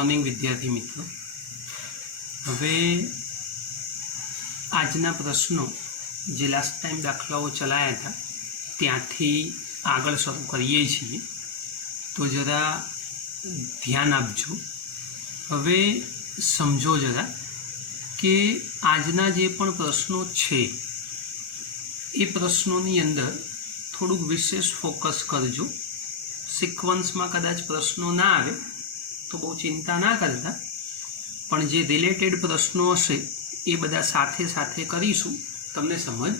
Morning विद्यार्थी मित्रों। हवे आजना प्रश्नों जे लास्ट टाइम दाखलाओ चलाया था त्यांथी आगळ शरू करीए छीए, तो जरा ध्यान आपजो। हवे समझो जरा कि आजना जे पण प्रश्नों छे ए प्रश्नोनी अंदर थोड़ुंक विशेष फोकस करजो। सीक्वन्स में कदाच प्रश्नों ना आवे तो बहुत चिंता ना करता, पण जे रिलेटेड प्रश्नों हशे ए बधा साथे साथे करीशुं, तमने समझ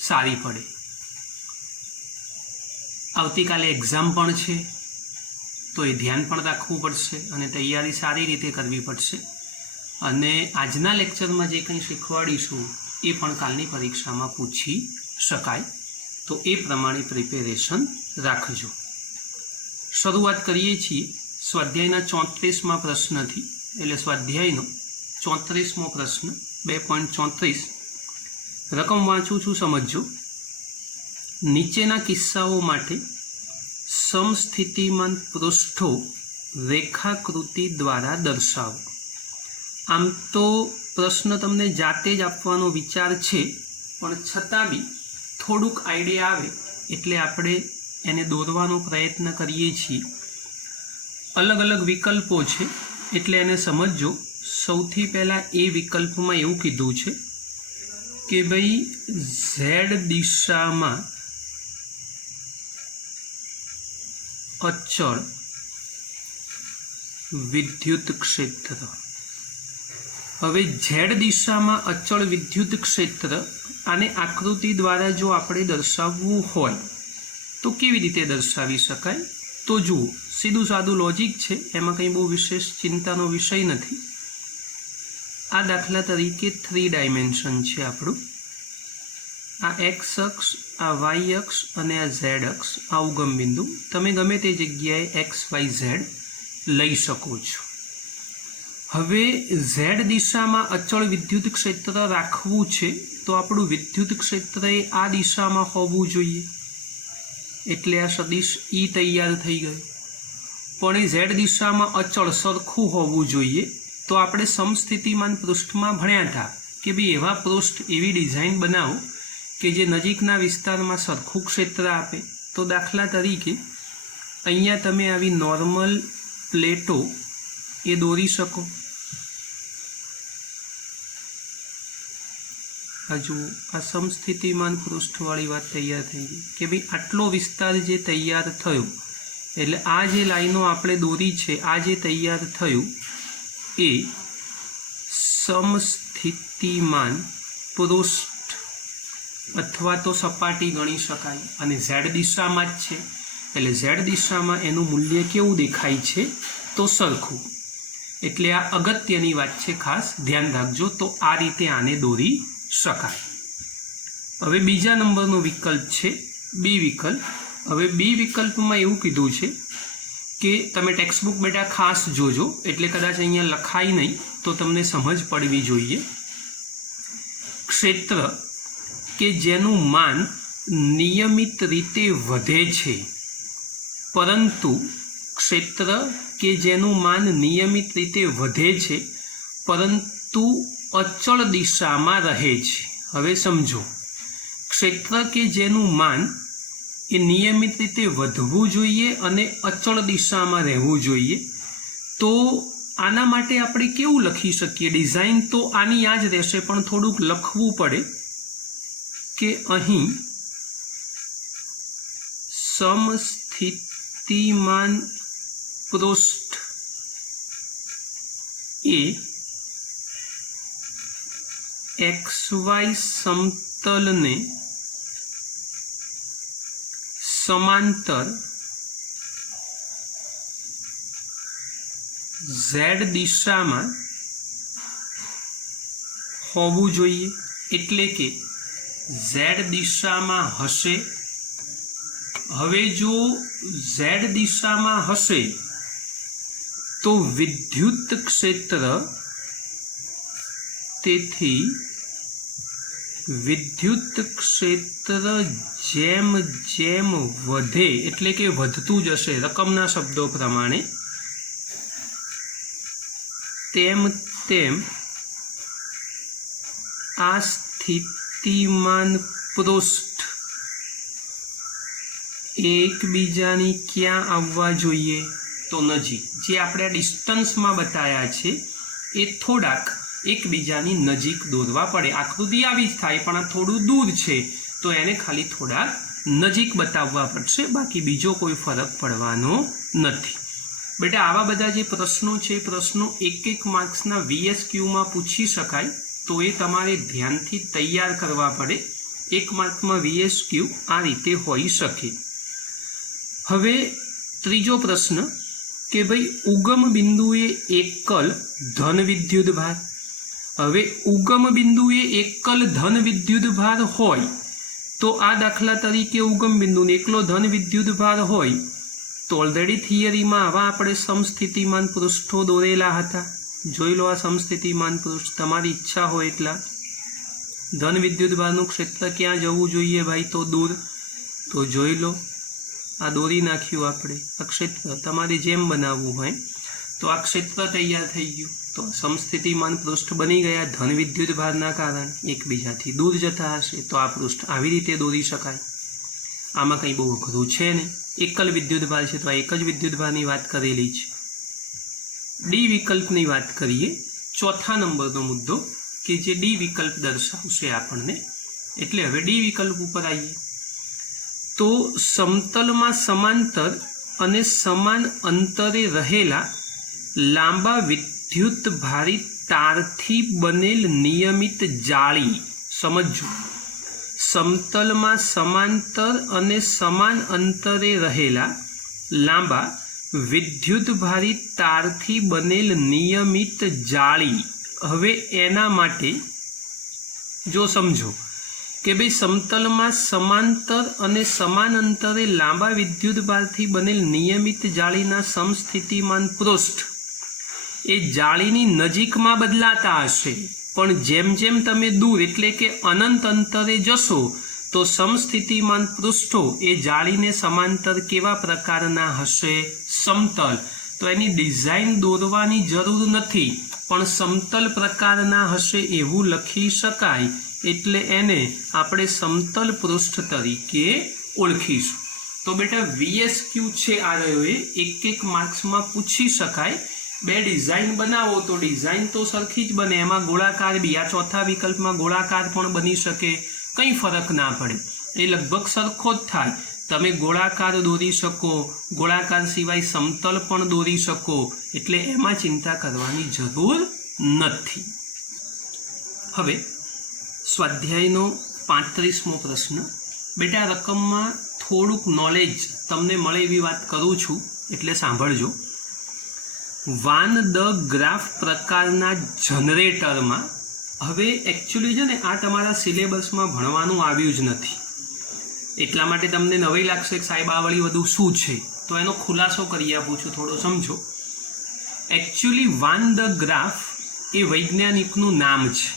सारी पड़े। आवतीकाले एक्जाम पण छे तो ए ध्यान पण राखवुं पड़शे अने तैयारी सारी रीते करवी पड़शे। अने आजना लेक्चर में जे कंई शीखवाडीशुं ए पण कालनी परीक्षामां पूछी शकाय, तो ए प्रमाणे प्रिपेरेशन राखजो। शुरुआत करीए छीए स्वाध्यायना 34मा प्रश्नथी। एटले स्वाध्यायनो 34मो प्रश्न 2.34 रकम वाँचું છું, समझो। नीचेना किस्साओ माटे समस्थितिमान पृष्ठो रेखाकृति द्वारा दर्शावो। आम तो प्रश्न तमने जाते ज आपवानो विचार छे, पण छतां बी थोड़ुंक आइडिया आवे एटले आपणे एने दौरवानो प्रयत्न करीए छीए। अलग अलग विकल्पो छे एटले एने समझो। सौथी पहला ए विकल्प में एवुं कीधुं छे कि भाई झेड दिशा में अचल विद्युत क्षेत्र। हवे झेड दिशा में अचल विद्युत क्षेत्र आने आकृति द्वारा जो आपणे दर्शाववुं होय तो केवी रीते दर्शावी शकाय। तो जुओ, सीधुं सादुं लॉजिक छे, एमां कंई बहु विशेष चिंतानो विषय नथी। आ दाखला तरीके 3 डायमेंशन छे आपणुं। आ एक्स अक्ष, आ वाय अक्ष अने आ झेड अक्ष, आ उगम बिंदु। तमे गमे ते जग्याए एक्स वाय झेड लई शको छो। हवे झेड दिशा में अचल विद्युत क्षेत्र राखवुं छे तो आपणुं विद्युत क्षेत्र ए आ दिशा में होवुं जोईए, एटले आ सदिश ई तैयार थई गयो। पण ए झेड दिशा में अचल सरखुं होवुं जोईए। तो आपणे समस्थितिमान पृष्ठ में भण्या था कि भाई एवा पृष्ठ एवी डिजाइन बनावो कि जे नजीकना विस्तारमां सरखुं क्षेत्र आपे। तो दाखला तरीके अहींया तमे आवी नॉर्मल प्लेटो ए दौरी शको। हजू आ समस्थितिमान पृष्ठवाળી વાત तैयार થઈ ગઈ કે ભાઈ આટલો વિસ્તાર જે તૈયાર થયો, એટલે આ જે લાઈનો આપણે દોરી છે, આ જે તૈયાર થયું એ સમસ્થિતિમાન પૃષ્ઠ અથવા તો સપાટી ગણી શકાય અને ઝેડ દિશામાં જ છે, એટલે ઝેડ દિશામાં એનું મૂલ્ય કેવું દેખાય છે તો સરખું। એટલે આ અગત્યની વાત છે, ખાસ ધ્યાન રાખજો। તો આ રીતે આને દોરી શકાય। હવે બીજા નંબરનો વિકલ્પ છે બી વિકલ્પ। હવે બી વિકલ્પમાં એવું કીધું છે કે તમે ટેક્સ્ટબુક બેટા ખાસ જોજો, એટલે કદાચ અહીંયા લખાય નહીં તો તમને સમજ પડવી જોઈએ। ક્ષેત્ર કે જેનું માન નિયમિત રીતે વધે છે, પરંતુ ક્ષેત્ર કે જેનું માન નિયમિત રીતે વધે છે પરંતુ अचल दिशा में रहे छे। हवे समझो, क्षेत्र के जेनु मान ए नियमित रीते वधवुं जोईए अने अचल दिशा में रहेवुं जोईए। तो आना माटे आपणे केवुं लखी शकीए? डिजाइन तो आनी आ ज रहेशे, पण थोड़ुंक लखवुं पड़े के अहीं समस्थितिमान पृष्ठ ए XY समतल ने समांतर Z दिशा में होवुं जोईए। एटले के Z दिशा में हशे। हवे जो Z दिशा में हशे तो विद्युत क्षेत्र तेथी विद्युत क्षेत्र जेम जेम वधे एटले के वधतुं जशे, रकमना शब्दों प्रमाणे તેમ તેમ આ સ્થિતિમાન પૃષ્ઠ એકબીજાની ક્યાં આવવા જોઈએ? તો નજીક. જે આપણે ડિસ્ટન્સમાં બતાવ્યા છે એ થોડાક એકબીજાની નજીક દોરવા પડે. આકૃતિ આવી જ થાય પણ આ થોડું દૂર છે તો એને ખાલી થોડાક નજીક બતાવવા પડશે, બાકી બીજો કોઈ ફરક પડવાનો નથી. બેટા આવા બધા જે પ્રશ્નો છે પ્રશ્નો એક માર્ક્સના VSQમાં પૂછી શકાય, તો એ તમારે ધ્યાનથી તૈયાર કરવા પડે. 1 માર્કમાં VSQ આ રીતે હોઈ શકે. હવે ત્રીજો પ્રશ્ન કે ભાઈ ઉગમ બિંદુએ એકલ ધન વિદ્યુત ભાર. હવે ઉગમ બિંદુએ એકલ ધન વિદ્યુત ભાર હોય તો આ દાખલા તરીકે ઉગમ બિંદુને એકલો ધન વિદ્યુત ભાર હોય તો ઓલરેડી થિયરીમાં આવા આપણે સમસ્થિતિમાન પૃષ્ઠો દોરેલા હતા. જોઈ લો આ સમસ્થિતિમાન પૃષ્ઠ. તમારી ઈચ્છા હોય એટલા. ધન વિદ્યુત ભારનું ક્ષેત્ર ક્યાં જવું જોઈએ ભાઈ? તો દૂર. તો જોઈ લો આ દોરી નાખ્યું આપણે આ ક્ષેત્ર. તમારે જેમ બનાવવું હોય તો આ ક્ષેત્ર તૈયાર થઈ ગયું. તો સમસ્થિતિમાન પૃષ્ઠ બની ગયા ધન વિદ્યુત ભારના કારણે. એકબીજાથી દૂર જતા હશે તો આ પૃષ્ઠ આવી રીતે દોરી શકાય. આમાં કંઈ બહુ અઘરું છે નહીં. એકલ વિદ્યુત ભાર છે તો આ એક જ વિદ્યુત ભારની વાત કરેલી છે. ડી વિકલ્પની વાત કરીએ. ચોથા નંબરનો મુદ્દો કે જે ડી વિકલ્પ દર્શાવશે આપણને. એટલે હવે ડી વિકલ્પ ઉપર આવીએ. તો સમતલમાં સમાંતર અને સમાન અંતરે રહેલા લાંબા વિદ્યુત ભારિત તારથી બનેલ નિયમિત જાળી. સમજો, સમતલમાં સમાંતર અને સમાન અંતરે રહેલા લાંબા વિદ્યુત ભારિત તારથી બનેલ નિયમિત જાળી. હવે એના માટે જો સમજો કે ભાઈ સમતલમાં સમાંતર અને સમાન અંતરે લાંબા વિદ્યુત ભારથી બનેલ નિયમિત જાળીના સમસ્થિતિમાન પૃષ્ઠ એ જાળીની નજીકમાં બદલાતા હશે, પણ જેમ જેમ તમે દૂર એટલે કે અનંત અંતરે જશો તો સમસ્થિતિમાન પૃષ્ઠો એ જાળીને સમાંતર કેવા પ્રકારના હશે? સમતલ. તો એની ડિઝાઇન દોરવાની જરૂર નથી, પણ સમતલ પ્રકારના હશે એવું લખી શકાય. એટલે એને આપણે સમતલ પૃષ્ઠ તરીકે ઓળખીશું. તો બેટા VSQ છે આ રહ્યો એ 1 માર્ક્સમાં પૂછી શકાય. બે ડિઝાઇન બનાવો તો ડિઝાઇન તો સરખી જ બને, એમાં ગોળાકાર બી. આ ચોથા વિકલ્પમાં ગોળાકાર પણ બની શકે, કંઈ ફરક ના પડે, એ લગભગ સરખો જ થાય. તમે ગોળાકાર દોરી શકો, ગોળાકાર સિવાય સમતલ પણ દોરી શકો, એટલે એમાં ચિંતા કરવાની જરૂર નથી. હવે સ્વાધ્યાયનો 35મો પ્રશ્ન. બેટા રકમમાં થોડુંક નોલેજ તમને મળે એવી વાત કરું છું, એટલે સાંભળજો. વાન ધ ગ્રાફ પ્રકારના જનરેટરમાં, હવે એકચ્યુઅલી છે ને આ તમારા સિલેબસમાં ભણવાનું આવ્યું જ નથી, એટલા માટે તમને નવાઈ લાગશે કે સાહેબ આ વળી બધું શું છે, તો એનો ખુલાસો કરી આપું છું, થોડો સમજો. એકચ્યુઅલી વાન ધ ગ્રાફ એ વૈજ્ઞાનિકનું નામ છે,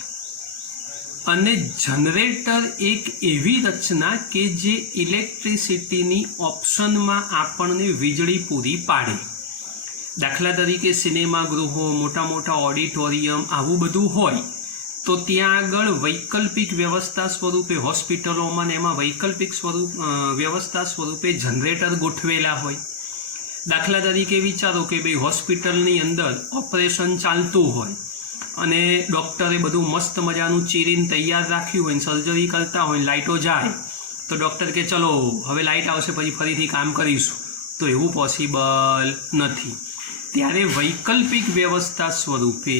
અને જનરેટર એક એવી રચના કે જે ઇલેક્ટ્રિસિટીની ઓપ્શનમાં આપણને વીજળી પૂરી પાડે. દાખલા તરીકે સિનેમાગૃહો, મોટા મોટા ઓડિટોરિયમ આવું બધું હોય તો ત્યાં આગળ વૈકલ્પિક વ્યવસ્થા સ્વરૂપે હોસ્પિટલોમાં એમાં વૈકલ્પિક વ્યવસ્થા સ્વરૂપે જનરેટર ગોઠવેલા હોય. દાખલા તરીકે વિચારો કે ભાઈ હોસ્પિટલની અંદર ઓપરેશન ચાલતું હોય અને ડૉક્ટરે બધું મસ્ત મજાનું ચીરીને તૈયાર રાખ્યું હોય, સર્જરી કરતા હોય, લાઇટો જાય તો ડૉક્ટર કે ચલો હવે લાઇટ આવશે પછી ફરીથી કામ કરીશું, તો એવું પોસિબલ નથી. ત્યારે વૈકલ્પિક વ્યવસ્થા સ્વરૂપે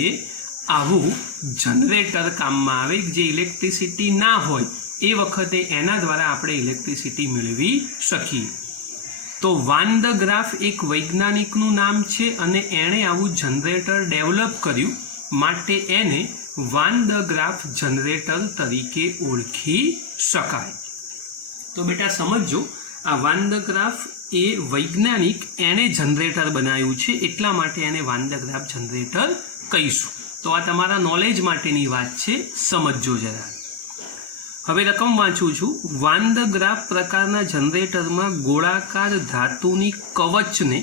આવું જનરેટર કામમાં આવે, જે ઇલેક્ટ્રિસિટી ના હોય એ વખતે એના દ્વારા આપણે ઇલેક્ટ્રિસિટી મેળવી શકીએ. તો વાન ધ ગ્રાફ એક વૈજ્ઞાનિકનું નામ છે અને એણે આવું જનરેટર ડેવલપ કર્યું, માટે એને વાન ધ ગ્રાફ જનરેટર તરીકે ઓળખી શકાય. તો બેટા સમજો, આ વાન ધ ગ્રાફ એ વૈજ્ઞાનિક એણે જનરેટર બનાવ્યું છે, એટલા માટે એને વાન ધ ગ્રાફ જનરેટર કહીશું. તો આ તમારા નોલેજ માટેની વાત છે, સમજો જરા. હવે રકમ વાંચું છું. વાન ધ ગ્રાફ પ્રકારના જનરેટરમાં ગોળાકાર ધાતુની કવચને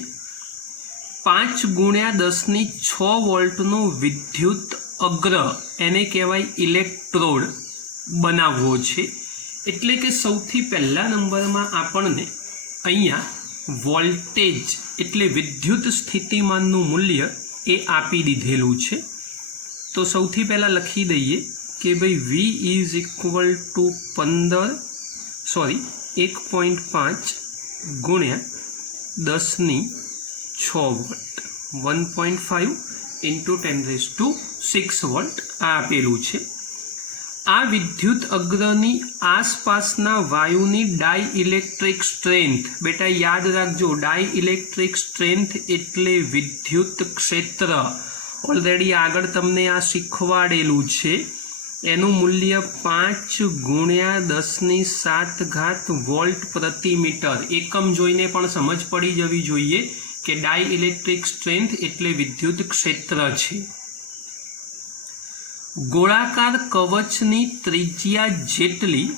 5 ગુણ્યા 10⁶ વોલ્ટનો વિદ્યુત અગ્ર એને કહેવાય ઇલેક્ટ્રોડ બનાવવો છે। એટલે કે સૌથી પહેલા નંબરમાં આપણને અહીંયા વોલ્ટેજ એટલે વિદ્યુત સ્થિતિમાનનું મૂલ્ય એ આપી દીધેલું છે। તો સૌથી પહેલાં લખી દઈએ કે ભાઈ V ઇઝ ઇક્વલ ટુ 1.5 ગુણ્યા 10⁶ વોલ્ટ 1.5 ઇન્ટુ 10⁶ વોલ્ટ આ આપેલું છે। આ વિદ્યુત અગ્રની આસપાસના વાયુની ડાઇઇલેક્ટ્રિક સ્ટ્રેન્થ, બેટા યાદ રાખજો, ડાઇઇલેક્ટ્રિક સ્ટ્રેન્થ એટલે વિદ્યુત ક્ષેત્ર, ઓલરેડી આગળ તમને આ શીખવાડેલું છે। એનું મૂલ્ય 5 ગુણ્યા 10⁷ વોલ્ટ પ્રતિ મીટર। એકમ જોઈને પણ સમજ પડી જવી જોઈએ કે ડાઇઇલેક્ટ્રિક સ્ટ્રેન્થ એટલે વિદ્યુત ક્ષેત્ર છે। ગોળાકાર કવચની ત્રિજ્યા જેટલી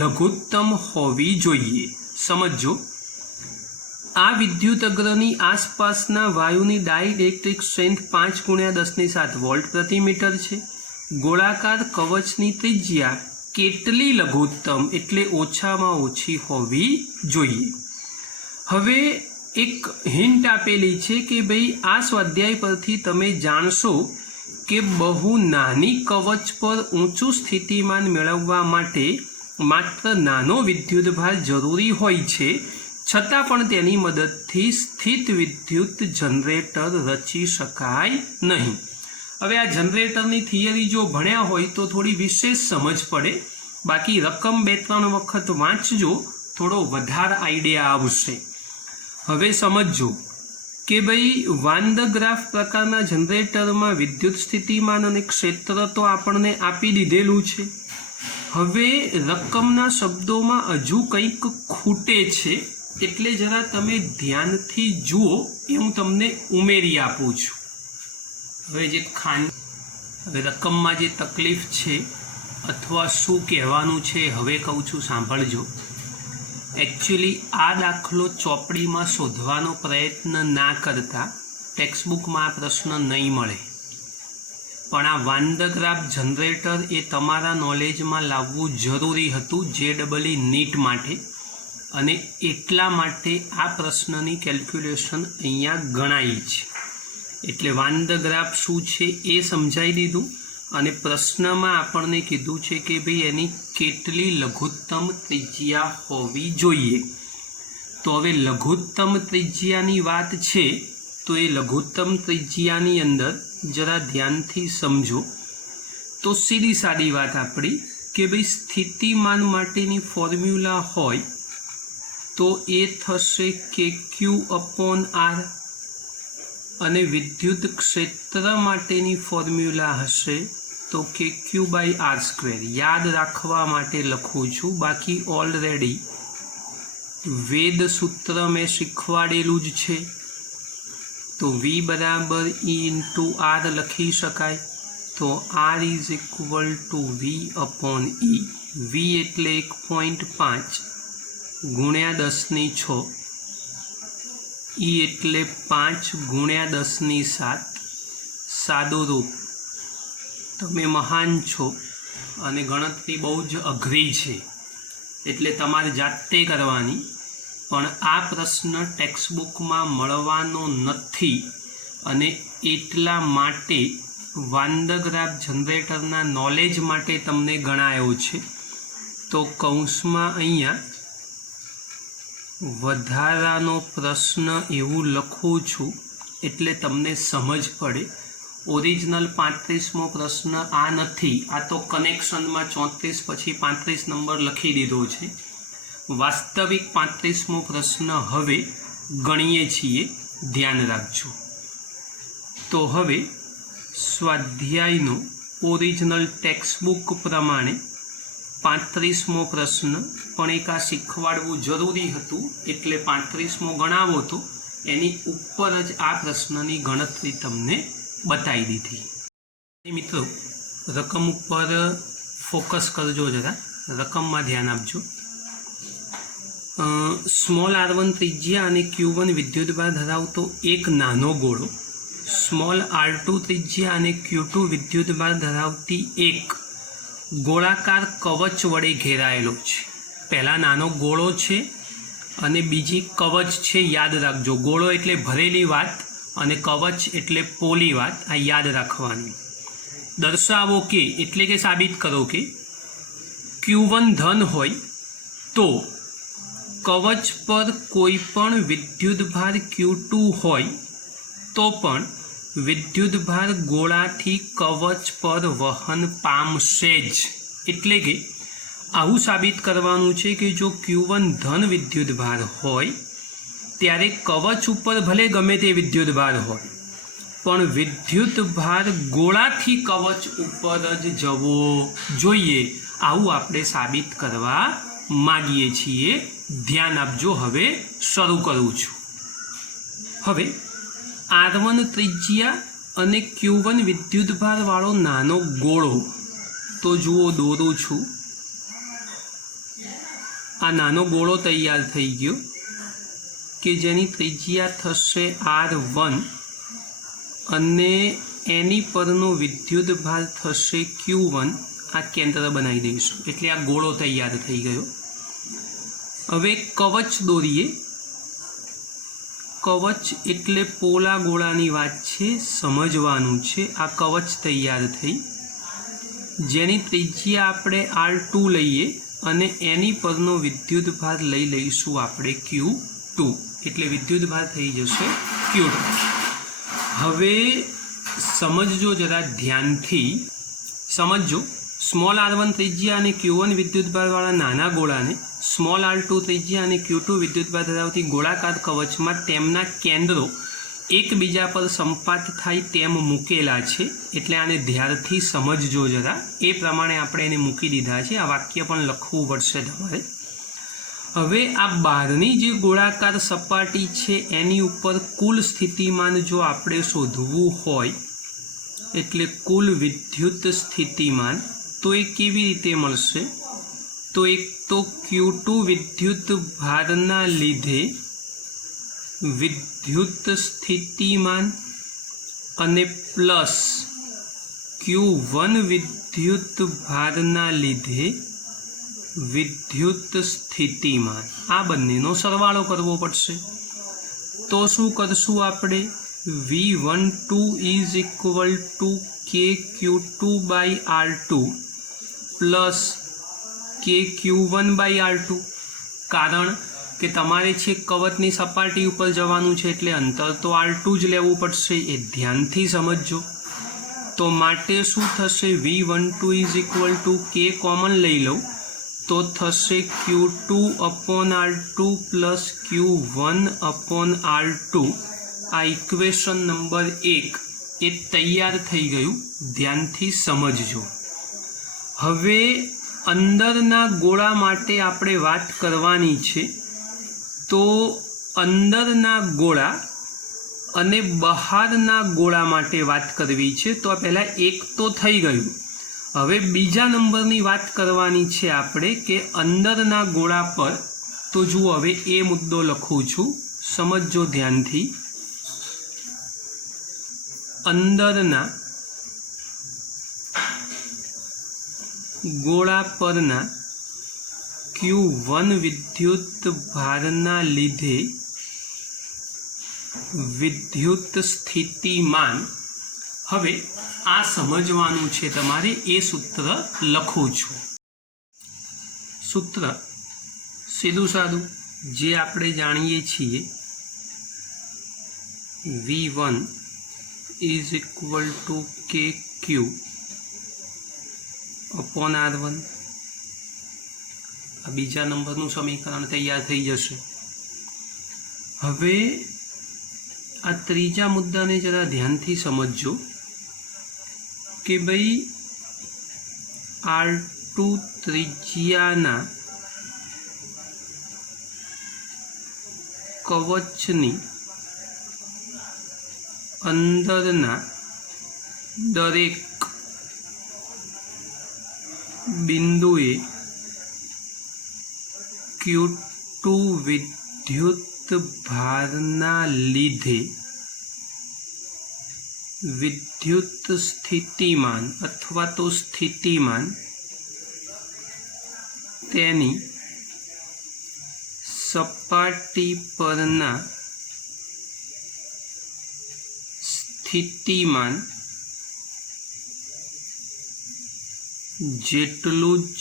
લઘુત્તમ હોવી જોઈએ। સમજો, આ વિદ્યુત અગ્રની આસપાસના વાયુની ડાઇઇલેક્ટ્રિક સ્ટ્રેન્થ 5 ગુણ્યા 10⁷ વોલ્ટ પ્રતિ મીટર છે। ગોળાકાર કવચની ત્રિજ્યા કેટલી લઘુત્તમ એટલે ઓછામાં ઓછી હોવી જોઈએ। હવે એક હિન્ટ આપેલી છે કે ભાઈ આ સ્વાધ્યાય પરથી તમે જાણશો કે બહુ નાની કવચ પર ઊંચું સ્થિતિમાન મેળવવા માટે માત્ર નાનો વિદ્યુતભાર જરૂરી હોય છે, છતાં પણ તેની મદદથી સ્થિત વિદ્યુત જનરેટર રચી શકાય નહીં। હવે આ જનરેટરની થિયરી જો ભણ્યા હોય તો થોડી વિશેષ સમજ પડે, બાકી રકમ 2-3 વખત વાંચજો, થોડો વધારે આઈડિયા આવશે। હવે સમજો કે ભાઈ વાન ધ ગ્રાફ પ્રકારના જનરેટરમાં વિદ્યુત સ્થિતિમાન અને ક્ષેત્ર તો આપણને આપી દીધેલું છે। હવે રકમના શબ્દોમાં હજુ કંઈક ખૂટે છે, એટલે જરા તમે ધ્યાનથી જુઓ એ હું તમને ઉમેરી આપું છું। હવે જે રકમમાં જે તકલીફ છે અથવા શું કહેવાનું છે હવે કહું છું, સાંભળજો। એકચ્યુઅલી આ દાખલો ચોપડીમાં શોધવાનો પ્રયત્ન ના કરતા ટેક્સ્ટબુકમાં આ પ્રશ્ન નહીં મળે, પણ આ વાન ધ ગ્રાફ જનરેટર એ તમારા નોલેજમાં લાવવું જરૂરી હતું JEE નીટ માટે, અને એટલા માટે આ પ્રશ્નની કેલ્ક્યુલેશન અહીંયા ગણાઈ છે। એટલે વાન ધ ગ્રાફ શું છે એ સમજાવી દીધું, અને પ્રશ્નમાં આપણને કીધું છે કે ભાઈ એની કેટલી લઘુત્તમ ત્રિજ્યા હોવી જોઈએ। તો હવે લઘુત્તમ ત્રિજ્યાની વાત છે, તો એ લઘુત્તમ ત્રિજ્યાની અંદર જરા ધ્યાનથી સમજો તો સીધી સાદી વાત આપણી કે ભાઈ સ્થિતિમાન માટેની ફોર્મ્યુલા હોય તો એ થશે KQ/R, અને વિદ્યુત ક્ષેત્ર માટેની ફોર્મ્યુલા હશે તો KQ/R²। યાદ રાખવા માટે લખું છું, બાકી ઓલરેડી વેદ સૂત્ર મેં શીખવાડેલું જ છે। તો V = E/R લખી શકાય। તો R is equal two V/E। V એટલે 1.5 ગુણ્યા 10⁶, E એટલે 5 ગુણ્યા 10⁷। સાદું રૂપ, તમે મહાન છો અને ગણતરી બહુ જ અઘરી છે એટલે તમારે જાતે કરવાની, પણ આ પ્રશ્ન ટેક્સ્ટબુકમાં મળવાનો નથી, અને એટલા માટે વાન ધ ગ્રાફ જનરેટરના નોલેજ માટે તમને ગણાયો છે। તો કૌંસમાં અહીંયા વધારાનો પ્રશ્ન એવું લખું છું એટલે તમને સમજ પડે। ઓરિજિનલ 35મો પ્રશ્ન આ નથી, આ તો કનેક્શનમાં 34 પછી 35 નંબર લખી દીધો છે। વાસ્તવિક 35મો પ્રશ્ન હવે ગણીએ છીએ, ધ્યાન રાખજો। તો હવે સ્વાધ્યાયનો ઓરિજિનલ ટેક્સ્ટબુક પ્રમાણે 35મો પ્રશ્ન પણ એક આ શીખવાડવું જરૂરી હતું, એટલે 35મો ગણાવો તો એની ઉપર જ આ પ્રશ્નની ગણતરી તમને બતાવી દીધી। મિત્રો, રકમ ઉપર ફોકસ કરજો, જરા રકમમાં ધ્યાન આપજો। સ્મોલ r1 ત્રિજ્યા અને q1 વિદ્યુતભાર ધરાવતો એક નાનો ગોળો, સ્મોલ r2 ત્રિજ્યા અને q2 વિદ્યુતભાર ધરાવતી એક ગોળાકાર કવચ વડે ઘેરાયેલો છે. પહેલા નાનો ગોળો છે અને બીજી કવચ છે. યાદ રાખજો, ગોળો એટલે ભરેલી વાત અને કવચ એટલે પોલી વાત. આ યાદ રાખવાની. દર્શાવો કે એટલે કે સાબિત કરો કે q1 ધન હોય તો કવચ પર કોઈ પણ વિદ્યુતભાર q2 હોય તો પણ વિદ્યુતભાર ગોળાથી કવચ પર વહન પામશે જ. એટલે કે આવું સાબિત કરવાનું છે કે જો q1 ધન વિદ્યુતભાર હોય ત્યારે કવચ ઉપર ભલે ગમે તે વિદ્યુતભાર હોય પણ વિદ્યુતભાર ગોળાથી કવચ ઉપર જ જવો જોઈએ. આવું આપણે સાબિત કરવા માગીએ છીએ. ધ્યાન આપજો. હવે શરૂ કરું છું. હવે r1 ત્રિજ્યા અને q1 વિદ્યુતભાર વાળો નાનો ગોળો તો જુઓ દોરું છું. આ નાનો ગોળો તૈયાર થઈ ગયો કે જેની ત્રિજ્યા થશે r1 અને એની પરનો વિદ્યુતભાર થશે q1. આ કેન્દ્ર બનાવી દઈશું એટલે આ ગોળો તૈયાર થઈ ગયો. હવે કવચ દોરીએ. કવચ એટલે પોલા ગોળાની વાત છે, સમજવાનું છે. આ કવચ તૈયાર થઈ જેની ત્રિજ્યા આપણે r2 લઈએ અને એની પરનો વિદ્યુતભાર લઈ લઈશું આપણે q2 એટલે વિદ્યુતભાર થઈ જશે q2. હવે સમજજો, જરા ધ્યાનથી સમજજો. સ્મોલ r1 ત્રિજ્યા અને q1 વિદ્યુતભારવાળા નાના ગોળાને સ્મોલ r2 ત્રિજ્યા અને q2 વિદ્યુતભાર ધરાવતી ગોળાકાર કવચમાં તેમના કેન્દ્રો એકબીજા પર સંપાત થાય તેમ મૂકેલા છે. એટલે આને ધ્યાનથી સમજજો જરા. એ પ્રમાણે આપણે એને મૂકી દીધા છે. આ વાક્ય પણ લખવું પડશે તમારે. હવે આ બહારની જે ગોળાકાર સપાટી છે એની ઉપર કુલ સ્થિતિમાન જો આપણે શોધવું હોય એટલે કુલ વિદ્યુત સ્થિતિમાન તો એ કેવી રીતે મળશે? તો એક તો q2 વિદ્યુત ભારના લીધે વિદ્યુત સ્થિતિમાન અને પ્લસ q1 વિદ્યુત ભારના લીધે વિદ્યુત સ્થિતિમાન. આ બંનેનો સરવાળો કરવો પડશે. તો શું કરશું આપણે? V12 is equal two kq2/r2 plus kq1/r2. કારણ કે તમારે છે કવચની સપાટી ઉપર જવાનું છે એટલે અંતર તો r2 જ લેવું પડશે. એ ધ્યાનથી સમજજો. તો માટે શું થશે? V12 is equal to k common લઈ લઉં તો થશે q2/r2 પ્લસ q1/r2. આ ઇક્વેશન નંબર 1 એ તૈયાર થઈ ગયું. ધ્યાનથી સમજજો. હવે અંદરના ગોળા માટે આપણે વાત કરવાની છે. તો અંદરના ગોળા અને બહારના ગોળા માટે વાત કરવી છે. તો પહેલાં એક તો થઈ ગયું. હવે બીજા નંબરની વાત કરવાની છે આપણે કે અંદરના ગોળા પર. તો જુઓ, હવે એ મુદ્દો લખું છું, સમજજો ધ્યાનથી. અંદરના ગોળા પરના q1 વિદ્યુત ભારના લીધે વિદ્યુત સ્થિતિમાન. હવે આ સમજવાનું છે તમારે. એ સૂત્ર લખું છું. સૂત્ર સીધું સાદું જે આપણે જાણીએ છીએ, V1 is equal two kq upon r1. આ બીજા નંબરનું સમીકરણ તૈયાર થઈ જશે. હવે આ ત્રીજા મુદ્દાને જરા ધ્યાનથી સમજજો કે ભાઈ r2 ત્રિજ્યાના કવચની અંદરના દરેક બિંદુએ q2 વિદ્યુત ભારના લીધે વિદ્યુત સ્થિતિમાન અથવા તો સ્થિતિમાન તેની સપાટી પરના સ્થિતિમાન જેટલું જ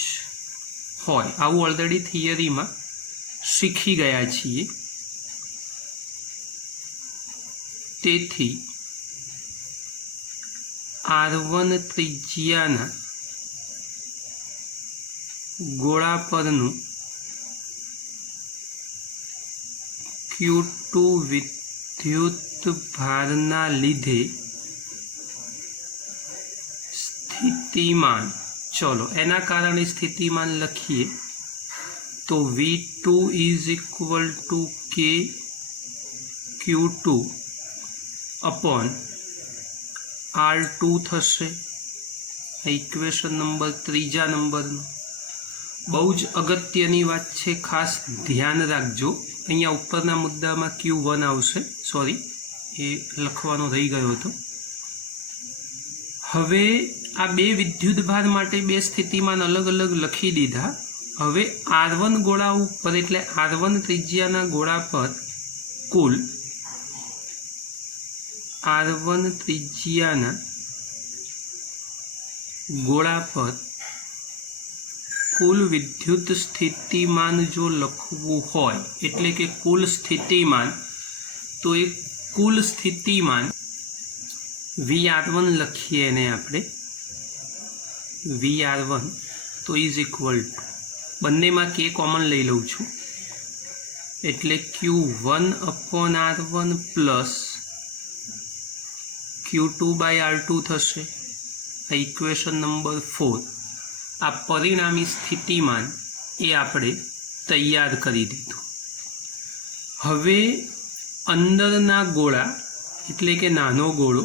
હોય. આવું ઓલરેડી થિયરીમાં શીખી ગયા છીએ. તેથી R1 ત્રિજ્યાના ગોળા પરનું Q2 વિદ્યુત ભારના લીધે સ્થિતિમાન, ચલો એના કારણે સ્થિતિમાન લખીએ તો V2 is equal to K Q2 upon R2 થશે. ઇક્વેશન નંબર ત્રીજા નંબરનો. બહુ જ અગત્યની વાત છે, ખાસ ધ્યાન રાખજો. અહીંયા ઉપરના મુદ્દામાં Q1 આવશે, સોરી એ લખવાનો રહી ગયો હતો. હવે આ બે વિદ્યુતભાર માટે બે સ્થિતિમાન અલગ અલગ લખી દીધા. હવે R1 ગોળા ઉપર એટલે R1 ત્રિજ્યાના ગોળા પર કુલ R1 ત્રિજ્યાના ગોળા પર કુલ વિદ્યુત સ્થિતિમાન જો લખવું હોય એટલે કે કુલ સ્થિતિમાન, તો એ કુલ સ્થિતિમાન VR1 લખીએ એને આપણે VR1 તો ઇઝ ઇક્વલ ટુ, બંનેમાં K કોમન લઈ લઉં છું એટલે Q1 upon R1 plus Q2 by R2 થશે. આ ઇક્વેશન નંબર 4. આ પરિણામી સ્થિતિમાન એ આપણે તૈયાર કરી દીધું. હવે અંદરના ગોળા એટલે કે નાનો ગોળો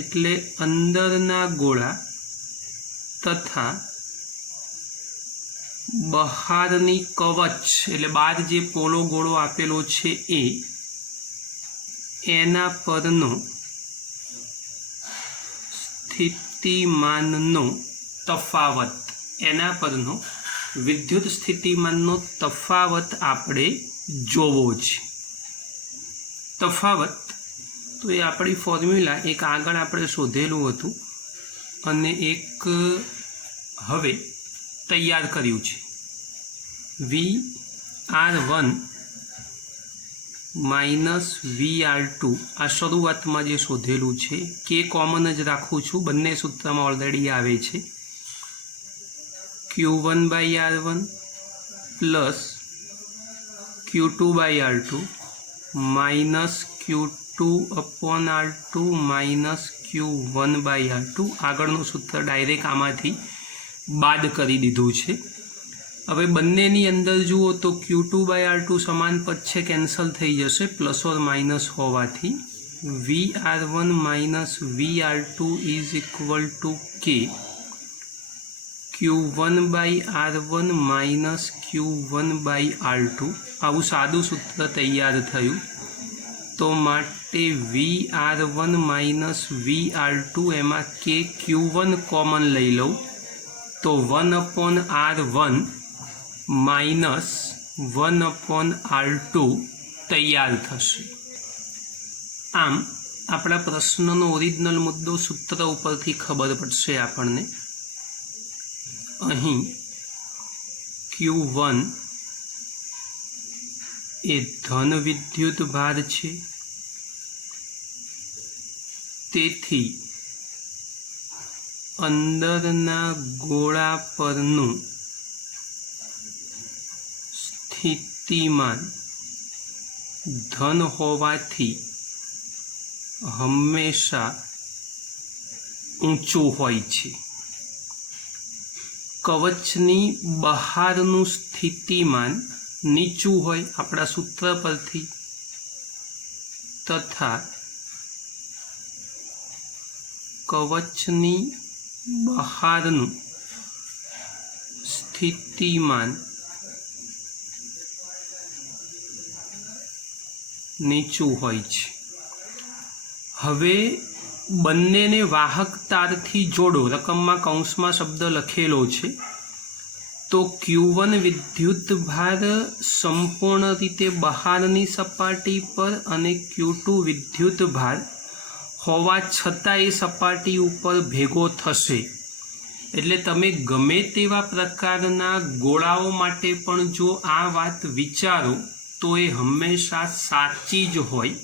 એટલે અંદરના ગોળા તથા બહારની કવચ એટલે બહાર જે પોલો ગોળો આપેલો છે એના પરનો સ્થિતિમાનનો તફાવત, એના પરનો વિદ્યુત સ્થિતિમાનનો તફાવત આપણે જોવો છે. તફાવત તો એ આપણી ફોર્મ્યુલા એક આગળ આપણે શોધેલું હતું અને એક હવે તૈયાર કર્યું છે. VR1 માઇનસ VR2 આ શરૂઆતમાં જે શોધેલું છે. K કોમન જ રાખું છું, બંને સૂત્રમાં ઓલરેડી આવે છે. Q1 by R1 plus Q2 by R2 minus Q2 upon R2 minus Q1 by R2. આગળનું સૂત્ર ડાયરેક્ટ આમાંથી બાદ કરી દીધું છે. હવે બંનેની અંદર જુઓ તો Q2 બાય R2 સમાન પદ છે, કેન્સલ થઈ જશે પ્લસ ઓર માઇનસ હોવાથી. VR1 minus VR2 is equal to K Q1 by R1 minus Q1 by R2. આવું સાદું સૂત્ર તૈયાર થયું. તો માટે VR1 માઇનસ VR2 એમાં K Q1 કોમન લઈ લઉં તો 1 upon R1 minus 1 upon R2 તૈયાર થશે. આમ આપણા પ્રશ્નનો ઓરિજિનલ મુદ્દો સૂત્ર ઉપરથી ખબર પડશે આપણને. અહીં Q1 એ ધન વિદ્યુત ભાર છે, તેથી અંદરના ગોળા પરનું સ્થિતિમાન ધન હોવાથી હંમેશા ઊંચું હોય છે. કવચની બહારનું સ્થિતિમાન નીચું હોય આપણા સૂત્ર પરથી, તથા કવચની બહારનું સ્થિતિમાન નીચું હોય છે. હવે બંનેને વાહક તારથી જોડો. રકમમાં કૌંસમાં શબ્દ લખેલો છે. તો Q1 વિદ્યુત ભાર સંપૂર્ણ રીતે બહારની સપાટી પર અને Q2 વિદ્યુત ભાર હોવા છતાં એ સપાટી ઉપર ભેગો થશે. એટલે તમે ગમે તેવા પ્રકારના ગોળાઓ માટે પણ જો આ વાત વિચારો તો એ હંમેશા સાચી જ હોય.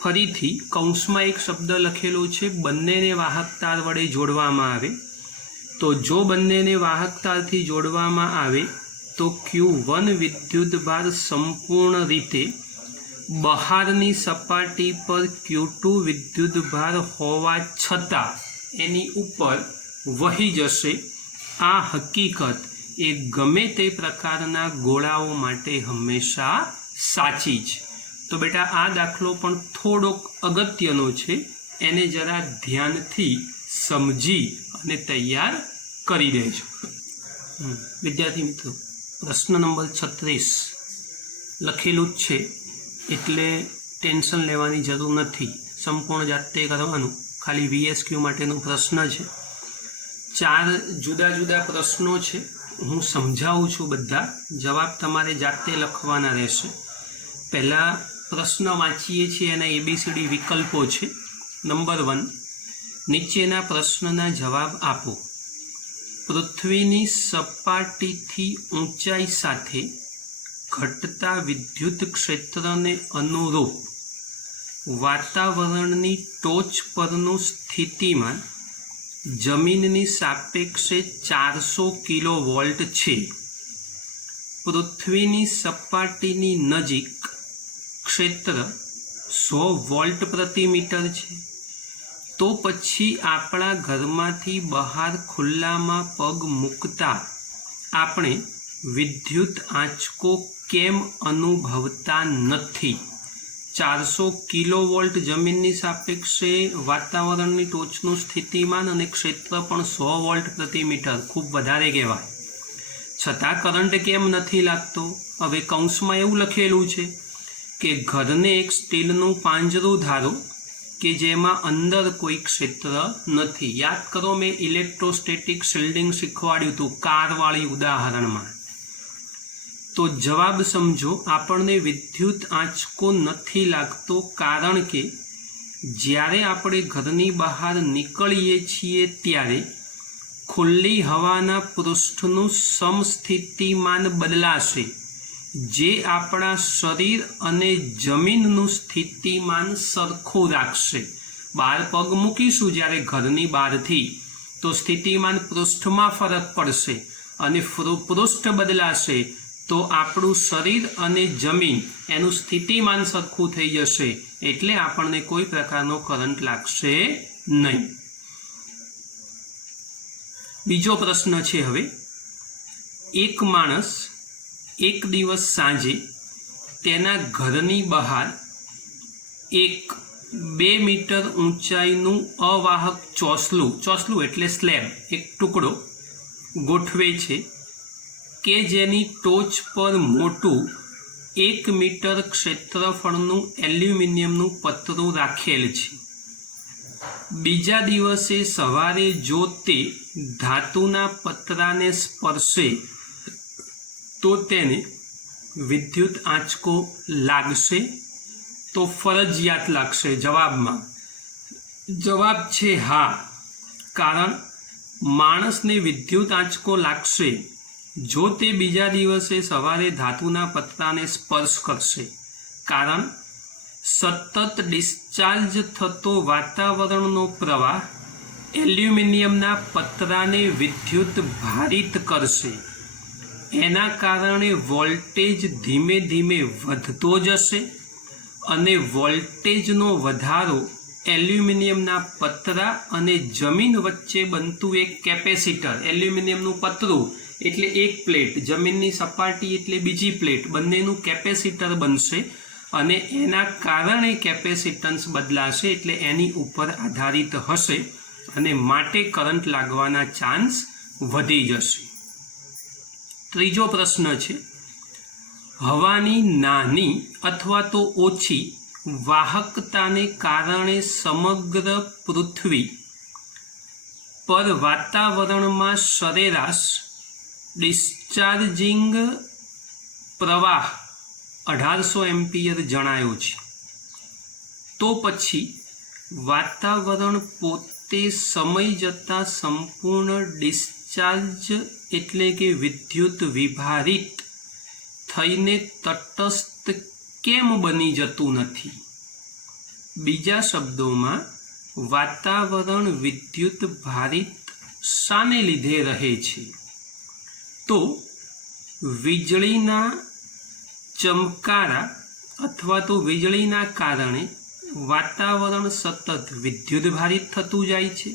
ફરીથી કૌંસમાં એક શબ્દ લખેલો છે, બંનેને વાહક તાર વડે જોડવામાં આવે. તો જો બંનેને વાહક તારથી જોડવામાં આવે તો Q1 વિદ્યુત ભાર સંપૂર્ણ રીતે બહારની સપાટી પર Q2 વિદ્યુત ભાર હોવા છતાં એની ઉપર વહી જશે. આ હકીકત એ ગમે તે પ્રકારના ગોળાઓ માટે હંમેશા સાચી છે. તો બેટા આ દાખલો પણ થોડોક અગત્યનો છે, એને જરા ધ્યાનથી સમજી અને તૈયાર કરી દેજો. વિદ્યાર્થી મિત્રો, પ્રશ્ન નંબર 36 લખેલું જ છે એટલે ટેન્શન લેવાની જરૂર નથી. સંપૂર્ણ જાતે કરવાનું, ખાલી VSQ માટેનો પ્રશ્ન છે. 4 જુદા જુદા પ્રશ્નો છે. હું સમજાવું છું બધા, જવાબ તમારે જાતે લખવાના રહેશે. પહેલાં પ્રશ્ન વાંચીએ છીએ, એના ABCD વિકલ્પો છે. નંબર 1, નીચેના પ્રશ્નના જવાબ આપો. પૃથ્વીની સપાટીથી ઊંચાઈ સાથે ઘટતા વિદ્યુત ક્ષેત્રને અનુરૂપ વાતાવરણની ટોચ પરનું સ્થિતિમાન જમીનની સાપેક્ષે 400 કિલોવોલ્ટ છે. પૃથ્વીની સપાટીની નજીક ક્ષેત્ર 100 વોલ્ટ પ્રતિ મીટર છે. તો પછી આપણા ઘરમાંથી બહાર ખુલ્લામાં પગ મૂકતા આપણે વિદ્યુત આંચકો કેમ અનુભવતા નથી? 400 કિલોવોલ્ટ જમીનની સાપેક્ષે વાતાવરણની ટોચનું સ્થિતિમાન અને ક્ષેત્ર પણ 100 વોલ્ટ પ્રતિ મીટર, ખૂબ વધારે કહેવાય. છતાં કરંટ કેમ નથી લાગતો? હવે કૌંસમાં એવું લખેલું છે કે ઘરને એક સ્ટીલનું પાંજરું ધારો કે જેમાં અંદર કોઈ ક્ષેત્ર નથી. યાદ કરો, મેં ઇલેક્ટ્રોસ્ટેટિક શિલ્ડિંગ શીખવાડ્યું હતું કારવાળી ઉદાહરણમાં. તો જવાબ સમજો, આપણને વિદ્યુત આંચકો નથી લાગતો કારણ કે જ્યારે આપણે ઘરની બહાર નીકળીએ છીએ ત્યારે ખુલ્લી હવાના પૃષ્ઠનું સમસ્થિતિમાન બદલાશે, જે આપણા શરીર અને જમીનનું સ્થિતિમાન સરખું રાખશે. બહાર પગ મૂકીશું જ્યારે ઘરની બહારથી તો સ્થિતિમાન પૃષ્ઠમાં ફરક પડશે અને પૃષ્ઠ બદલાશે તો આપણું શરીર અને જમીન એનું સ્થિતિમાન સરખું થઈ જશે, એટલે આપણને કોઈ પ્રકારનો કરંટ લાગશે નહીં. બીજો પ્રશ્ન છે. હવે એક માણસ એક દિવસ સાંજે તેના ઘરની બહાર એક 2 મીટર ઊંચાઈનું અવાહક ચોસલું એટલે સ્લેબ, એક ટુકડો ગોઠવે છે કે જેની ટોચ પર મોટું 1 મીટર ક્ષેત્રફળનું એલ્યુમિનિયમનું પતરું રાખેલ છે. બીજા દિવસે સવારે જો તે ધાતુના પતરાને સ્પર્શે તો તેને વિદ્યુત આંચકો લાગશે? તો ફરજિયાત લાગશે. જવાબ છે હા, કારણ માણસને વિદ્યુત આંચકો લાગશે જો તે બીજા દિવસે સવારે ધાતુના પતરાને સ્પર્શ કરશે, કારણ સતત ડિસ્ચાર્જ થતો વાતાવરણનો પ્રવાહ એલ્યુમિનિયમના પતરાને વિદ્યુત ભારિત કરશે. એના કારણે વોલ્ટેજ ધીમે ધીમે વધતો જશે અને વોલ્ટેજનો વધારો એલ્યુમિનિયમના પતરા અને જમીન વચ્ચે બનતું એક કેપેસિટર, એલ્યુમિનિયમનું પતરું એટલે એક પ્લેટ, જમીનની સપાટી એટલે બીજી પ્લેટ, બંનેનું કેપેસિટર બનશે અને એના કારણે કેપેસિટન્સ બદલાશે, એટલે એની ઉપર આધારિત હશે અને માટે કરંટ લાગવાના ચાન્સ વધી જશે. ત્રીજો પ્રશ્ન છે. હવાની નાની અથવા તો ઓછી વાહકતાને કારણે સમગ્ર પૃથ્વી પર વાતાવરણમાં સરેરાશ ડિસ્ચાર્જિંગ પ્રવાહ 1800 એમ્પિયર જણાયો છે, તો પછી વાતાવરણ પોતે સમય જતાં સંપૂર્ણ ડિસ્ચાર્જ એટલે કે વિદ્યુત વિભારિત થઈને તટસ્થ કેમ બની જતું નથી? બીજા શબ્દોમાં વાતાવરણ વિદ્યુત ભારિત શાને લીધે રહે છે? તો વીજળીના ચમકારા અથવા તો વીજળીના કારણે વાતાવરણ સતત વિદ્યુત ભારિત થતું જાય છે,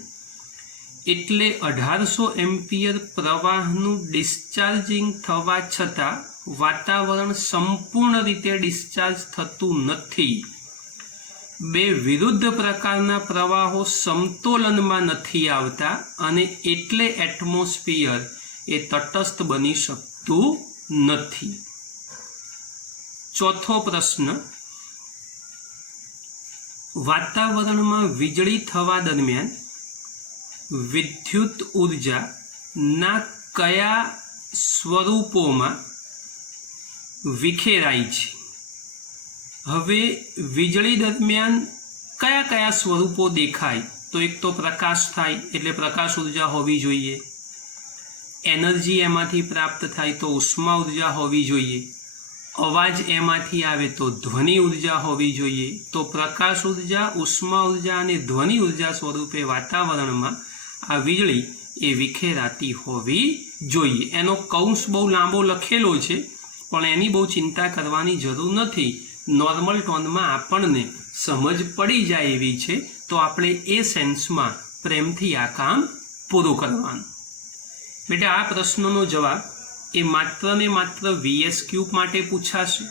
એટલે 1800 એમ્પિયર પ્રવાહનું ડિસ્ચાર્જિંગ થવા છતાં વાતાવરણ સંપૂર્ણ રીતે ડિસ્ચાર્જ થતું નથી. બે વિરુદ્ધ પ્રકારના પ્રવાહો સમતોલનમાં નથી આવતા અને એટલે એટમોસ્ફિયર એ તટસ્થ બની શકતું નથી. ચોથો પ્રશ્ન, વાતાવરણમાં વીજળી થવા દરમિયાન વિદ્યુત ઉર્જાના કયા સ્વરૂપોમાં વિખેરાય છે? હવે વીજળી દરમિયાન કયા કયા સ્વરૂપો દેખાય? તો એક તો પ્રકાશ થાય એટલે પ્રકાશ ઉર્જા હોવી જોઈએ, એનર્જી એમાંથી પ્રાપ્ત થાય તો ઉષ્મા ઉર્જા હોવી જોઈએ, અવાજ એમાંથી આવે તો ધ્વનિ ઉર્જા હોવી જોઈએ. તો પ્રકાશ ઉર્જા, ઉષ્મા ઉર્જા અને ધ્વનિ ઉર્જા સ્વરૂપે વાતાવરણમાં આ વીજળી એ વિખેરાતી હોવી જોઈએ. એનો કૌંસ બહુ લાંબો લખેલો છે પણ એની બહુ ચિંતા કરવાની જરૂર નથી. નોર્મલ ટોનમાં આપણને સમજ પડી જાય એવી છે, તો આપણે એ સેન્સમાં પ્રેમથી આ કામ પૂરું કરવાનું. બેટા, આ પ્રશ્નનો જવાબ એ માત્ર ને માત્ર VS ક્યુબ માટે પૂછાશે,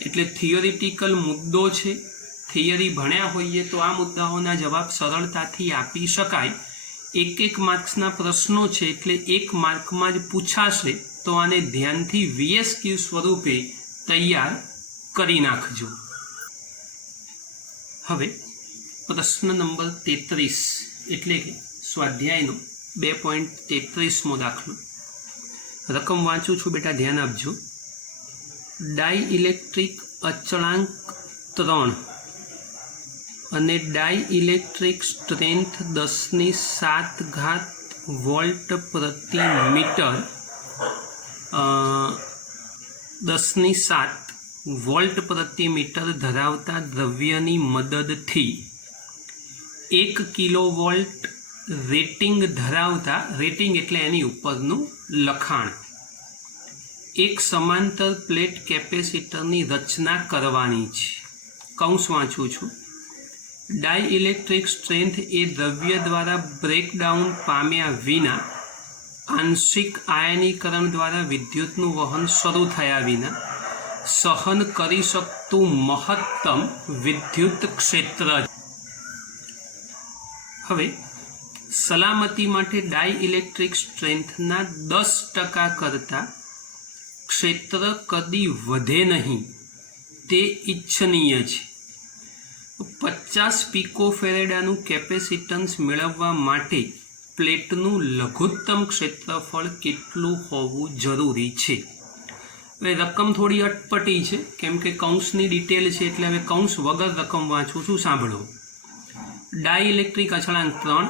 એટલે થિયોરિટિકલ મુદ્દો છે. થિયરી ભણ્યા હોઈએ તો આ મુદ્દાઓના જવાબ સરળતાથી આપી શકાય. એક માર્ક્સના પ્રશ્નો છે એટલે 1 માર્કમાં જ પૂછાશે, તો આને ધ્યાનથી VS ક્યુબ સ્વરૂપે તૈયાર કરી નાખજો. હવે પ્રશ્ન નંબર 33 એટલે કે સ્વાધ્યાયનો 2.33મો દાખલો. રકમ વાંચું છું બેટા, ધ્યાન આપજો. ડાઇઇલેક્ટ્રિક અચળાંક 3 અને ડાઇઇલેક્ટ્રિક સ્ટ્રેન્થ 10⁷ વોલ્ટ પ્રતિ મીટર 10⁷ વોલ્ટ પ્રતિ મીટર ધરાવતા દ્રવ્યની મદદથી 1 કિલોવોલ્ટ રેટિંગ ધરાવતા, રેટિંગ એટલે એની ઉપરનું લખાણ, એક સમાંતર પ્લેટ કેપેસિટરની રચના કરવાની છે. કૌંસ વાંચું છું. ડાઇઇલેક્ટ્રિક સ્ટ્રેન્થ એ દ્રવ્ય દ્વારા બ્રેકડાઉન પામ્યા વિના, આંશિક આયનીકરણ દ્વારા વિદ્યુતનું વહન શરૂ થયા વિના સહન કરી શકતું મહત્તમ વિદ્યુત ક્ષેત્ર. હવે સલામતી માટે ડાઇઇલેક્ટ્રિક સ્ટ્રેન્થના 10% કરતાં ક્ષેત્ર કદી વધે નહીં તે ઈચ્છનીય છે. 50 પિકોફેરેડાનું કેપેસિટન્સ મેળવવા માટે પ્લેટનું લઘુત્તમ ક્ષેત્રફળ કેટલું હોવું જરૂરી છે? હવે રકમ થોડી અટપટી છે કેમ કે કૌંસની ડિટેલ છે, એટલે હવે કૌંસ વગર રકમ વાંચું છું, સાંભળો. ડાઇઇલેક્ટ્રિક અચળાંક 3,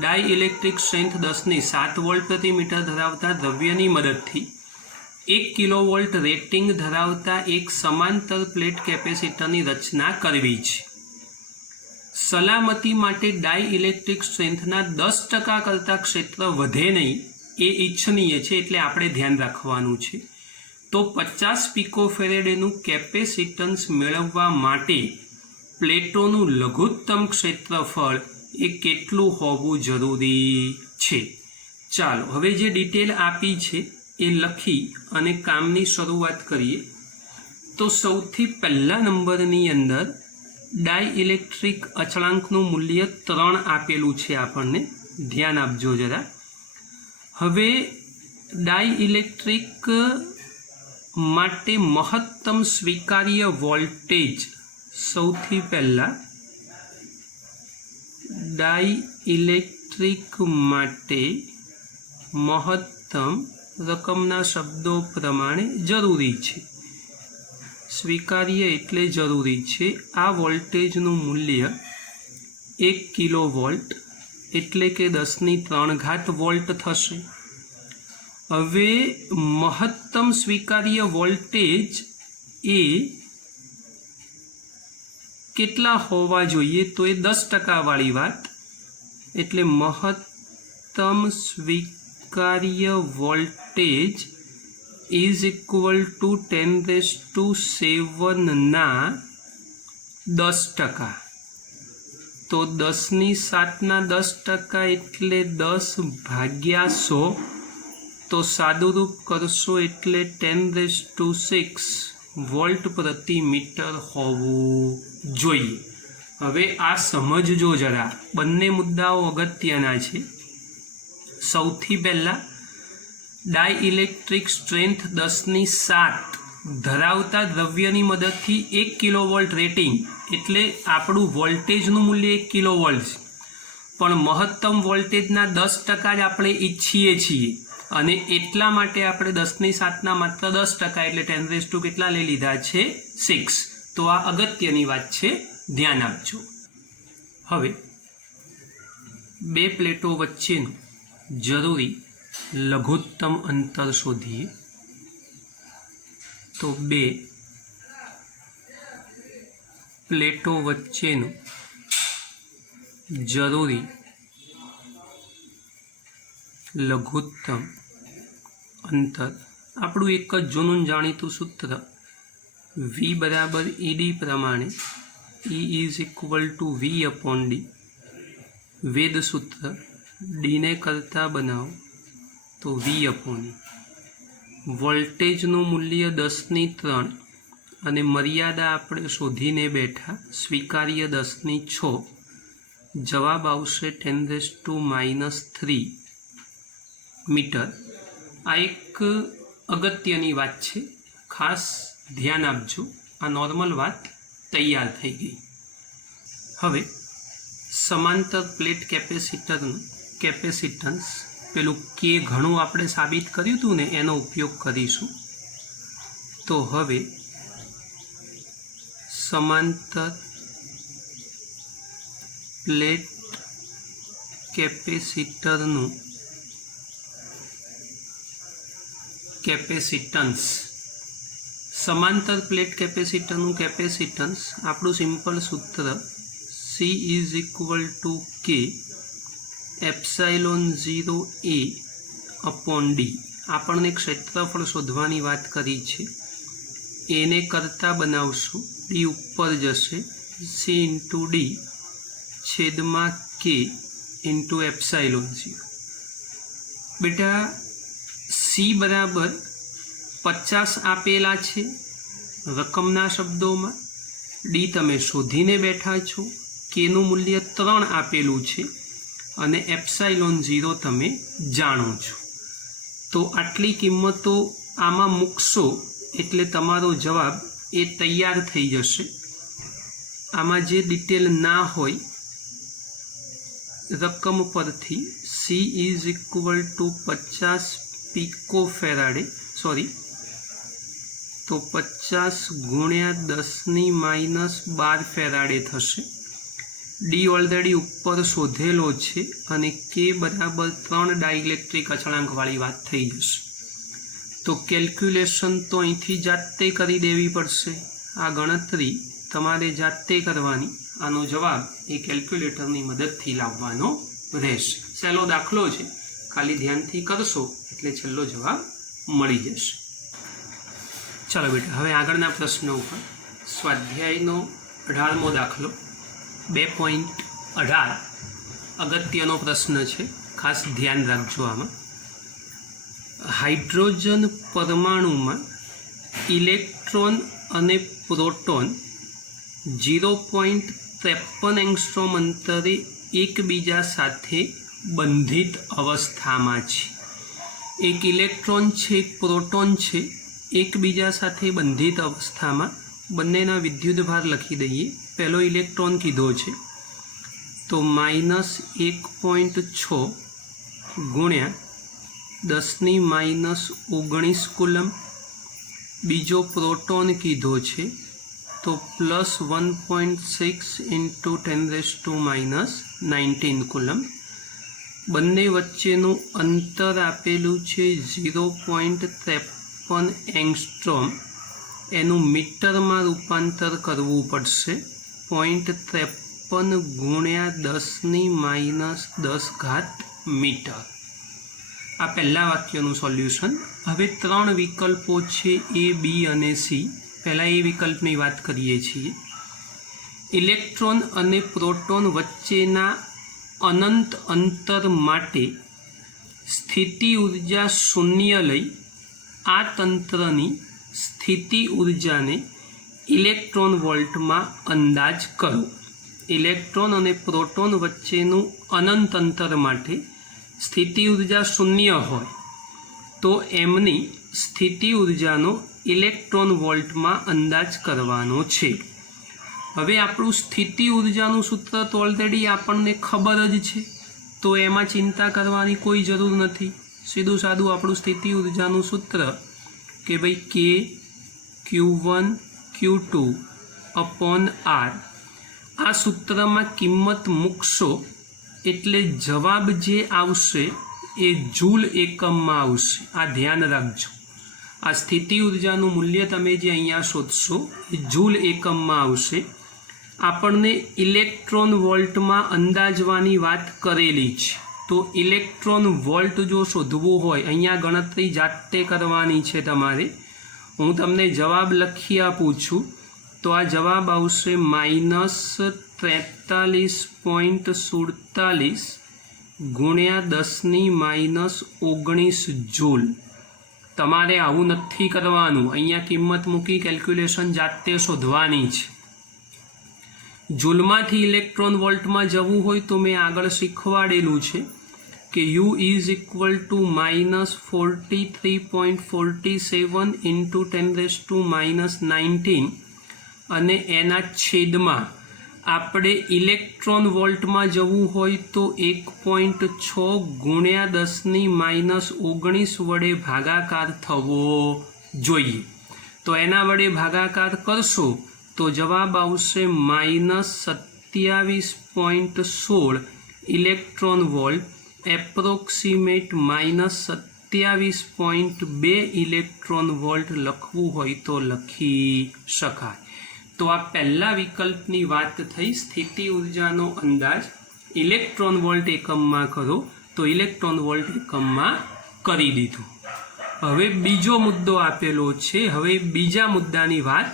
ડાઇઇલેક્ટ્રિક સ્ટ્રેન્થ 10⁷ વોલ્ટ પ્રતિ મીટર ધરાવતા દ્રવ્યની મદદથી 1 કિલોવોલ્ટ રેટિંગ ધરાવતા એક સમાંતર પ્લેટ કેપેસિટરની રચના કરવી છે. સલામતી માટે ડાઇઇલેક્ટ્રિક સ્ટ્રેન્થના 10% કરતાં ક્ષેત્ર વધે નહીં એ ઈચ્છનીય છે, એટલે આપણે ધ્યાન રાખવાનું છે. તો 50 પિકોફેરેડનું કેપેસિટન્સ મેળવવા માટે પ્લેટોનું લઘુત્તમ ક્ષેત્રફળ એ કેટલું હોવું જરૂરી છે? ચાલો હવે જે ડિટેલ આપી છે એ લખી અને કામની શરૂઆત કરીએ. તો સૌથી પહેલા નંબરની અંદર ડાઇઇલેક્ટ્રિક અચળાંકનું મૂલ્ય 3 આપેલું છે આપણને, ધ્યાન આપજો જરા. હવે ડાઇઇલેક્ટ્રિક માટે મહત્તમ સ્વીકાર્ય વોલ્ટેજ સૌથી પહેલા ડાઇઇલેક્ટ્રિક માટે મહત્તમ રકમના શબ્દો પ્રમાણે જરૂરી છે. સ્વીકાર્ય એટલે જરૂરી છે. આ વોલ્ટેજનું મૂલ્ય 1 કિલોવોલ્ટ એટલે કે 10³ વોલ્ટ થશે. હવે મહત્તમ સ્વીકાર્ય વોલ્ટેજ એ કેટલા હોવા જોઈએ? તો એ 10% વાળી વાત. એટલે મહત્તમ સ્વીકાર્ય વોલ્ટેજ ઇઝ ઇક્વલ ટુ 10⁷ના 10%. તો 10⁷ના 10% એટલે 10/100. તો સાદુરૂપ કરશો એટલે 10⁶ વોલ્ટ પ્રતિ મીટર હોવું જોઈએ. હવે આ સમજજો જરા, બંને મુદ્દાઓ અગત્યના છે. સૌથી પહેલાં ડાઇઇલેક્ટ્રિક સ્ટ્રેન્થ 10⁷ ધરાવતા દ્રવ્યની મદદથી 1 કિલોવોલ્ટ રેટિંગ એટલે આપણું વોલ્ટેજનું મૂલ્ય 1 કિલોવોલ્ટ છે, પણ મહત્તમ વોલ્ટેજના 10% જ આપણે ઈચ્છીએ છીએ અને એટલા માટે આપણે 10⁷ના માત્ર 10% એટલે 10 કેટલા લઈ લીધા છે? 6. તો આ અગત્યની વાત છે, ધ્યાન આપજો. હવે બે પ્લેટો વચ્ચેનું જરૂરી લઘુત્તમ અંતર શોધીએ. તો બે પ્લેટો વચ્ચેનું જરૂરી લઘુત્તમ અંતર આપણું એક જ જૂનું જાણીતું સૂત્ર V બરાબર ED પ્રમાણે E is equal two V/D. વેદ સૂત્ર ડીને કરતા બનાવો તો V/E. વોલ્ટેજનું મૂલ્ય 10⁻³ અને મર્યાદા આપણે શોધીને બેઠા, સ્વીકાર્ય 10�6. જવાબ આવશે 10⁻³ મીટર. આ એક અગત્યની વાત છે, ખાસ ધ્યાન આપજો. આ નોર્મલ વાત તૈયાર થઈ ગઈ. હવે સમાંતર પ્લેટ કેપેસિટરનું કેપેસિટન્સ પેલું કે ઘણું આપણે સાબિત કર્યું હતું ને, એનો ઉપયોગ કરીશું. તો હવે સમાંતર પ્લેટ કેપેસિટરનું કેપેસિટન્સ. સમાંતર પ્લેટ કેપેસિટરનું કેપેસિટન્સ આપણું સિમ્પલ સૂત્ર C is equal to K ε0A/D. આપણને ક્ષેત્રફળ શોધવાની વાત કરી છે, એને કરતા બનાવશું, D ઉપર જશે, C×D/K/ε0. બેટા C બરાબર 50 આપેલા છે રકમના શબ્દોમાં, D તમે શોધીને બેઠા છો, Kનું મૂલ્ય 3 આપેલું છે અને ε0 તમે જાણો છો. તો આટલી કિંમતો આમાં મૂકશો એટલે તમારો જવાબ એ તૈયાર થઈ જશે. આમાં જે ડિટેલ ના હોય રકમ પરથી C is equal to 50 picofarad, sorry, તો 50 × 10⁻12 ફેરાડે થશે. D ઓલરેડી ઉપર શોધેલો છે અને K બરાબર 3 ડાઇલેક્ટ્રિક અચળાંકવાળી વાત થઈ જશે. તો કેલ્ક્યુલેશન તો અહીંથી જાતે કરી દેવી પડશે. આ ગણતરી તમારે જાતે કરવાની. આનો જવાબ એ કેલ્ક્યુલેટરની મદદથી લાવવાનો રહેશે. સહેલો દાખલો છે, ખાલી ધ્યાનથી કરશો એટલે છેલ્લો જવાબ મળી જશે. ચાલો બેટા, હવે આગળના પ્રશ્ન ઉપર. સ્વાધ્યાયનો 18મો દાખલો 2.18 અગત્યનો પ્રશ્ન છે, ખાસ ધ્યાન રાખજો. આમાં હાઇડ્રોજન પરમાણુમાં ઇલેક્ટ્રોન અને પ્રોટોન 0.53 એંગસ્ટ્રોમ અંતરે એકબીજા સાથે બંધિત અવસ્થામાં છે. એક ઇલેક્ટ્રોન છે, એક પ્રોટોન છે, એકબીજા સાથે બંધિત અવસ્થામાં બંનેના વિદ્યુતભાર લખી દઈએ. પહેલો ઇલેક્ટ્રોન કીધો છે તો -1.6 ગુણ્યા 10⁻⁻19 કુલમ. બીજો પ્રોટોન કીધો છે તો +1.6 × 10⁻⁻19 કુલમ. બંને વચ્ચેનું અંતર આપેલું છે 0.53 એંગસ્ટ્રોમ. એનું મીટરમાં રૂપાંતર કરવું પડશે. 0.53 ગુણ્યા 10⁻10 મીટર. આ પહેલા વાક્યનું સોલ્યુશન. હવે 3 વિકલ્પો છે A, B અને C. પહેલાં એ વિકલ્પની વાત કરીએ છીએ. ઇલેક્ટ્રોન અને પ્રોટોન વચ્ચેના અનંત અંતર માટે સ્થિતિ ઉર્જા શૂન્ય લઈ આ તંત્રની સ્થિતિ ઉર્જાને ઇલેક્ટ્રોન વોલ્ટમાં અંદાજ કરો. ઇલેક્ટ્રોન અને પ્રોટોન વચ્ચેનું અનંત અંતર માટે સ્થિતિ ઉર્જા શૂન્ય હોય તો એમની સ્થિતિ ઉર્જાનો ઇલેક્ટ્રોન વોલ્ટમાં અંદાજ કરવાનો છે. હવે આપણું સ્થિતિ ઉર્જાનું સૂત્ર તો ઓલરેડી આપણને ખબર જ છે, તો એમાં ચિંતા કરવાની કોઈ જરૂર નથી. સીધું સાદું આપણું સ્થિતિ ઉર્જાનું સૂત્ર કે ભાઈ K Q1 Q2 / R. આ સૂત્રમાં કિંમત મૂકશો એટલે જવાબ જે આવશે એ જૂલ એકમમાં આવશે. આ ધ્યાન રાખજો. આ સ્થિતિ ઉર્જાનું મૂલ્ય તમે જે અહીંયા શોધશો એ જૂલ એકમમાં આવશે. આપણને ઇલેક્ટ્રોન વોલ્ટમાં અંદાજવાની વાત કરેલી છે, તો ઇલેક્ટ્રોન વોલ્ટ જો શોધવું હોય અહીંયા ગણતરી જાતે કરવાની છે તમારે. હું તમને જવાબ લખી આપું છું તો આ જવાબ આવશે -43.47 ગુણ્યા 10⁻⁻19 જૂલ. તમારે આવું નથી કરવાનું. અહીંયા કિંમત મૂકી કેલ્ક્યુલેશન જાતે શોધવાની છે. જૂલમાંથી ઇલેક્ટ્રોન વોલ્ટમાં જવું હોય તો મેં આગળ શીખવાડેલું છે કે U = -43.47 × 10⁻⁻19 અને એના છેદમાં આપણે ઇલેક્ટ્રોન વોલ્ટમાં જવું હોય તો 1.6 ગુણ્યા 10⁻⁻19 વડે ભાગાકાર થવો જોઈએ. તો એના વડે ભાગાકાર કરશો તો જવાબ આવશે -27.16 electron volt, approximate -27.2 electron volt લખવું હોય તો લખી શકાય. તો આ પહેલા વિકલ્પની વાત થઈ. સ્થિતિ ઉર્જાનો અંદાજ ઇલેક્ટ્રોન વોલ્ટ એકમમાં કરો તો ઇલેક્ટ્રોન વોલ્ટ એકમમાં કરી દીધું. હવે બીજો મુદ્દો આપેલો છે. હવે બીજા મુદ્દાની વાત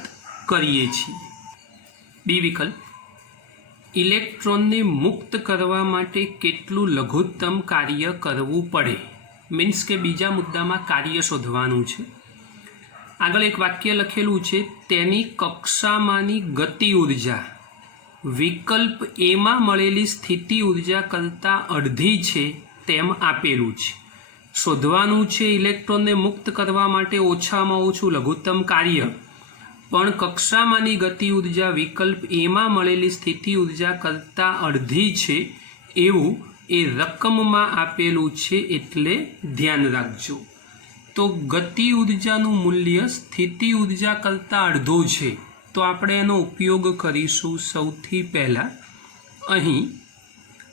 કરીએ છીએ. બી વિકલ્પ, ઇલેક્ટ્રોનને મુક્ત કરવા માટે કેટલું લઘુત્તમ કાર્ય કરવું પડે. મીન્સ કે બીજા મુદ્દામાં કાર્ય શોધવાનું છે. આગળ એક વાક્ય લખેલું છે, તેની કક્ષામાંની ગતિ ઉર્જા વિકલ્પ એમાં મળેલી સ્થિતિ ઉર્જા કરતાં અડધી છે તેમ આપેલું છે. શોધવાનું છે ઇલેક્ટ્રોનને મુક્ત કરવા માટે ઓછામાં ઓછું લઘુત્તમ કાર્ય, પણ કક્ષામાંની ગતિ ઉર્જા વિકલ્પ એમાં મળેલી સ્થિતિ ઉર્જા કરતાં અડધી છે એવું એ રકમમાં આપેલું છે, એટલે ધ્યાન રાખજો. તો ગતિ ઉર્જાનું મૂલ્ય સ્થિતિ ઉર્જા કરતાં અડધું છે, તો આપણે એનો ઉપયોગ કરીશું. સૌથી પહેલાં અહીં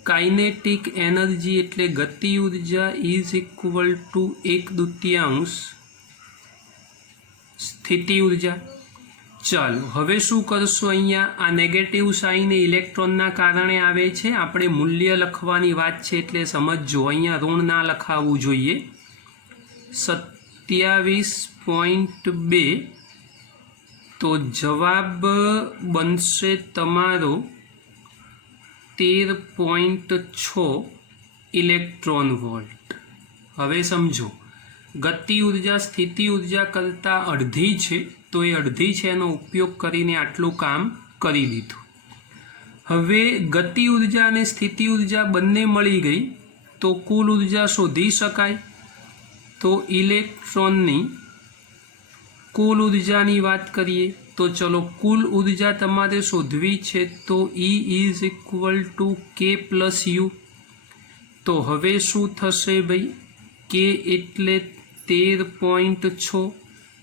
કાઇનેટિક એનર્જી એટલે ગતિ ઉર્જા = 1/2 સ્થિતિ ઉર્જા. ચાલો હવે શું કરશું, અહીંયા આ નેગેટિવ સાઇન ઇલેક્ટ્રોનના કારણે આવે છે. આપણે મૂલ્ય લખવાની વાત છે એટલે સમજજો, અહીંયા ઋણ ના લખાવવું જોઈએ. 27.2 તો જવાબ બનશે તમારો 13.6 ઇલેક્ટ્રોન વોલ્ટ. હવે સમજો, ગતિ ઉર્જા સ્થિતિ ઉર્જા કરતાં અડધી છે, તો એ અડધી છે એનો ઉપયોગ કરીને આટલું કામ કરી દીધું. હવે ગતિ ઉર્જા અને સ્થિતિ ઉર્જા બંને મળી ગઈ તો કુલ ઉર્જા શોધી શકાય. તો ઇલેક્ટ્રોનની કુલ ઉર્જાની વાત કરીએ તો ચલો કુલ ઉર્જા તમારે શોધવી છે તો E ઇઝ ઇક્વલ ટુ કે પ્લસ યુ. તો હવે શું થશે ભાઈ? કે એટલે 13.6,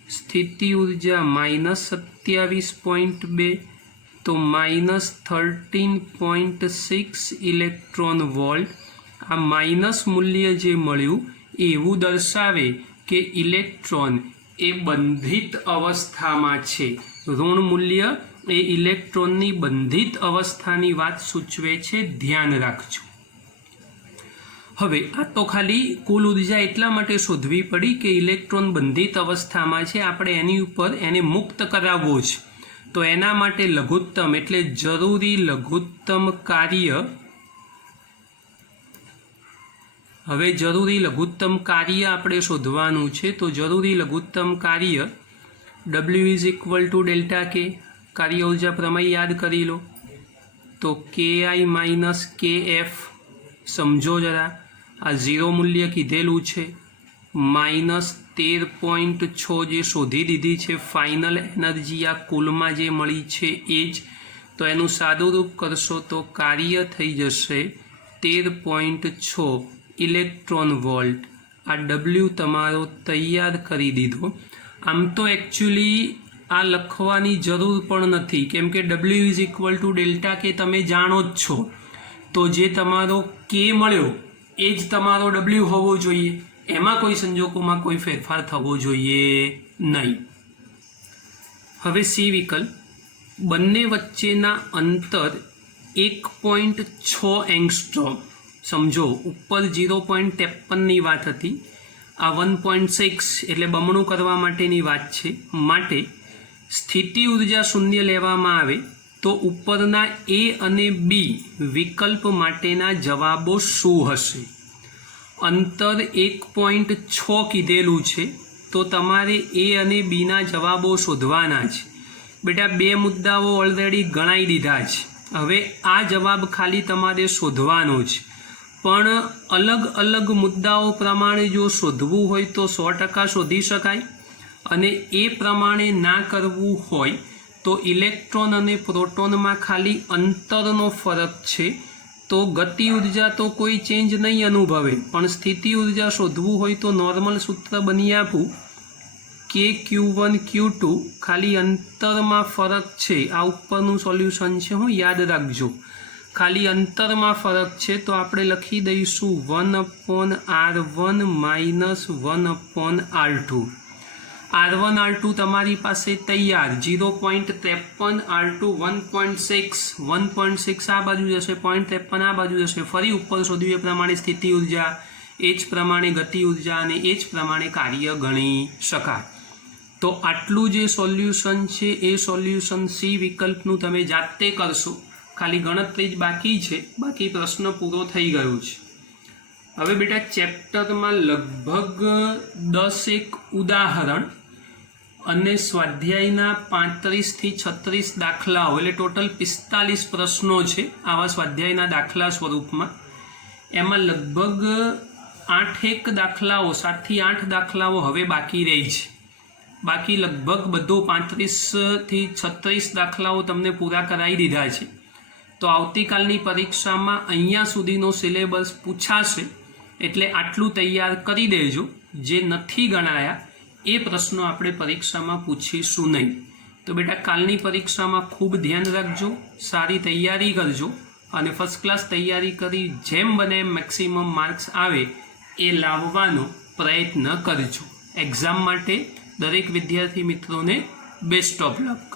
સ્થિતિ ઉર્જા -27.2, તો -13.6 ઇલેક્ટ્રોન વોલ્ટ. આ માઇનસ મૂલ્ય જે મળ્યું એવું દર્શાવે કે ઇલેક્ટ્રોન એ બંધિત અવસ્થામાં છે. ઋણ મૂલ્ય એ ઇલેક્ટ્રોનની બંધિત અવસ્થાની વાત સૂચવે છે, ધ્યાન રાખજો. હવે આ તો ખાલી કુલ ઉર્જા એટલા માટે શોધવી પડી કે ઇલેક્ટ્રોન બંધિત અવસ્થામાં છે, આપણે એની ઉપર એને મુક્ત કરાવવો છે. તો એના માટે લઘુત્તમ એટલે જરૂરી લઘુત્તમ કાર્ય, હવે જરૂરી લઘુત્તમ કાર્ય આપણે શોધવાનું છે. તો જરૂરી લઘુત્તમ કાર્ય W is equal to delta કે, કાર્ય ઉર્જા પ્રમેય યાદ કરી લો. તો KI માઇનસ KF, સમજો જરા, આ 0 મૂલ્ય કીધેલું છે, -13.6 જે શોધી દીધી છે ફાઇનલ એનર્જી આ કુલમાં જે મળી છે એ જ. તો એનું સાદુરૂપ કરશો તો કાર્ય થઈ જશે 13.6 ઇલેક્ટ્રોન વોલ્ટ. આ W તમારો તૈયાર કરી દીધો. આમ તો એકચ્યુઅલી આ લખવાની જરૂર પણ નથી, કેમ કે W is equal to delta કે તમે જાણો જ છો. તો જે તમારો કે મળ્યો એ જ તમારો W હોવો જોઈએ, એમાં કોઈ સંજોગોમાં કોઈ ફેરફાર થવો જોઈએ નહીં. હવે સી વિકલ્પ, બંને વચ્ચેના અંતર 1.6 એંગસ્ટ્રોમ. સમજો ઉપર 0.53ની વાત હતી, આ 1.6 એટલે બમણું કરવા માટેની વાત છે. માટે સ્થિતિ ઉર્જા શૂન્ય લેવામાં આવે તો ઉપરના A અને B વિકલ્પ માટેના જવાબો શું હશે? અંતર 1.6 કીધેલું છે, તો તમારે A અને Bના જવાબો શોધવાના છે. બેટા 2 મુદ્દાઓ ઓલરેડી ગણાઈ દીધા છે, હવે આ જવાબ ખાલી તમારે શોધવાનો છે. પણ અલગ અલગ મુદ્દાઓ પ્રમાણે જો શોધવું હોય તો 100% શોધી શકાય, અને એ પ્રમાણે ના કરવું હોય તો ઇલેક્ટ્રોન અને પ્રોટોનમાં ખાલી અંતરનો ફરક છે. તો ગતિ ઉર્જા તો કોઈ ચેન્જ નહીં અનુભવે, પણ સ્થિતિ ઉર્જા શોધવું હોય તો નોર્મલ સૂત્ર બની આપું, કે Q1 Q2 ખાલી અંતરમાં ફરક છે. આ ઉપરનું સોલ્યુશન છે, હું યાદ રાખજો, ખાલી અંતરમાં ફરક છે. તો આપણે લખી દઈશું 1/R1 minus 1/R2. R1 R2 તમારી પાસે તૈયાર 0.53, R2 1.6, 1.6 આ બાજુ જશે, 0.53 આ બાજુ જશે. ફરી ઉપર શોધ્યું એ પ્રમાણે સ્થિતિ ઉર્જા, એ જ પ્રમાણે ગતિ ઉર્જા અને એ જ પ્રમાણે કાર્ય ગણી શકાય. તો આટલું જે સોલ્યુશન છે એ સોલ્યુશન સી વિકલ્પનું તમે જાતે કરશો, ખાલી ગણતરી જ બાકી છે, બાકી પ્રશ્ન પૂરો થઈ ગયો છે. હવે બેટા ચેપ્ટરમાં લગભગ 10 ઉદાહરણ અને સ્વાધ્યાયના 35 થી 36 દાખલાઓ, એટલે ટોટલ 45 પ્રશ્નો છે આવા સ્વાધ્યાયના દાખલા સ્વરૂપમાં. એમાં લગભગ 8 દાખલાઓ, 7 થી 8 દાખલાઓ હવે બાકી રહી છે. બાકી લગભગ બધું 35 થી 36 દાખલાઓ તમને પૂરા કરાવી દીધા છે. તો આવતીકાલની પરીક્ષામાં અહીંયા સુધીનો સિલેબસ પૂછાશે, એટલે આટલું તૈયાર કરી દેજો. જે નથી ગણાયા એ પ્રશ્નો આપણે પરીક્ષામાં પૂછીશું નહીં. તો બેટા કાલની પરીક્ષામાં ખૂબ ધ્યાન રાખજો, સારી તૈયારી કરજો અને ફર્સ્ટ ક્લાસ તૈયારી કરી જેમ બને એમ મેક્સિમમ માર્ક્સ આવે એ લાવવાનો પ્રયત્ન કરજો. એક્ઝામ માટે દરેક વિદ્યાર્થી મિત્રોને બેસ્ટ ઓફ લક.